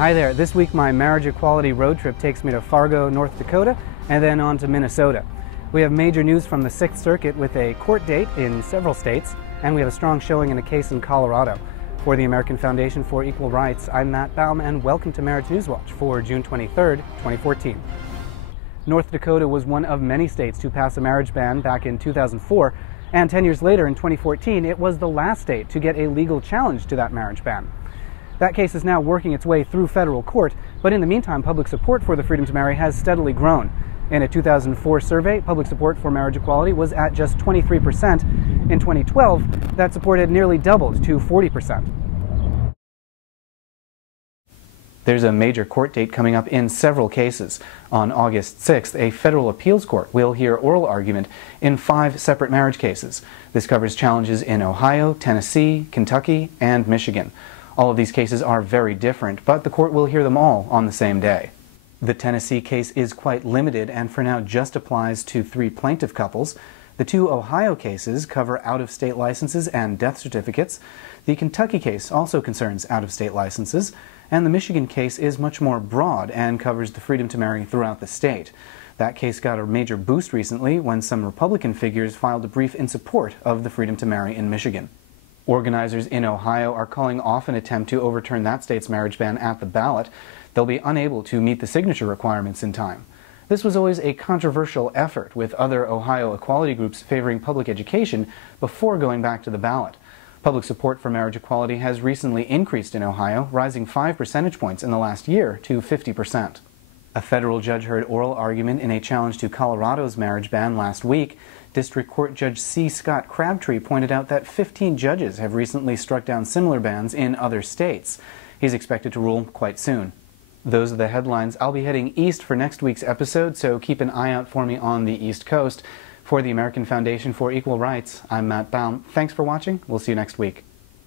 Hi there. This week my marriage equality road trip takes me to Fargo, North Dakota, and then on to Minnesota. We have major news from the 6th Circuit with a court date in several states, and we have a strong showing in a case in Colorado. For the American Foundation for Equal Rights, I'm Matt Baum, and welcome to Marriage News Watch for June 23rd, 2014. North Dakota was one of many states to pass a marriage ban back in 2004, and 10 years later, in 2014, it was the last state to get a legal challenge to that marriage ban. That case is now working its way through federal court, but in the meantime, public support for the freedom to marry has steadily grown. In a 2004 survey, public support for marriage equality was at just 23%. In 2012, that support had nearly doubled to 40%. There's a major court date coming up in several cases. On August 6th, a federal appeals court will hear oral argument in 5 separate marriage cases. This covers challenges in Ohio, Tennessee, Kentucky, and Michigan. All of these cases are very different, but the court will hear them all on the same day. The Tennessee case is quite limited and for now just applies to 3 plaintiff couples. The 2 Ohio cases cover out-of-state licenses and death certificates. The Kentucky case also concerns out-of-state licenses. And the Michigan case is much more broad and covers the freedom to marry throughout the state. That case got a major boost recently when some Republican figures filed a brief in support of the freedom to marry in Michigan. Organizers in Ohio are calling off an attempt to overturn that state's marriage ban at the ballot. They'll be unable to meet the signature requirements in time. This was always a controversial effort, with other Ohio equality groups favoring public education before going back to the ballot. Public support for marriage equality has recently increased in Ohio, rising 5 percentage points in the last year to 50%. A federal judge heard oral argument in a challenge to Colorado's marriage ban last week. District Court Judge C. Scott Crabtree pointed out that 15 judges have recently struck down similar bans in other states. He's expected to rule quite soon. Those are the headlines. I'll be heading east for next week's episode, so keep an eye out for me on the East Coast. For the American Foundation for Equal Rights, I'm Matt Baum. Thanks for watching. We'll see you next week.